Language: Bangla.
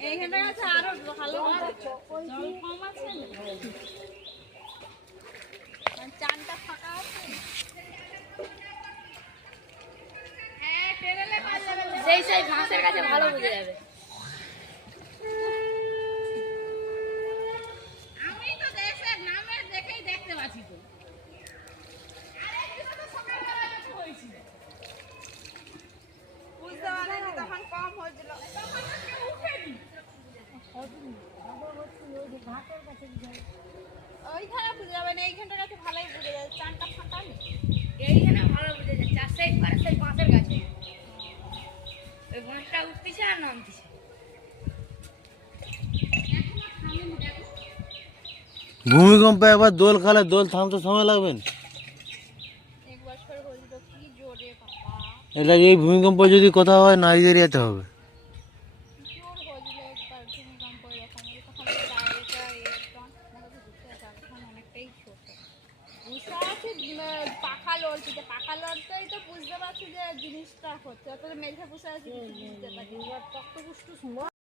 এইখানটা আছে আরো ভালো জল কম আছে মানে চানটা ফাঁকা আছে হ্যাঁ টেরেলে কাজ যাবে যেই সেই ঘাসের কাছে ভালো বুঝে যাবে আমি তো দেশের নামে দেখেই দেখতে পাচ্ছি তো আরেকদিন তো সকালবেলা কিছু হয়েছিল বুঝতে পারিনি তখন কম হয়েছিল তখন তো কেউ উঠেনি ওইখানে বুঝে যাবে না এইখানটার কাছে ভালোই বুঝে যাবে চানটা ফাঁকা নেই এইখানে ভালো বুঝে যাচ্ছে চার সাইড করে সেই বাঁশের কাছে ওই বাঁশটা উঠতেছে আর নামতেছে ভূমিকম্পে একবার দোল খালে দোল থামতে সময় লাগবে না এক বছর হইল কি জোরে বাবা এটা এই ভূমিকম্প যদি কোথাও হয় নাইজেরিয়াতে হবে জোর হয়েছিল একবার ভূমিকম্প এরকম তখন জায়গাটা এরকম তখন অনেকটাই ছোট বুঝতে পারছি পাখা লড়ছে পাখা লড়তেই তো বুঝতে পারছি যে জিনিসটা হচ্ছে অত মেঝে বসে আছি বুঝতে পারছি এবার তক্ত পুষ্ট সময়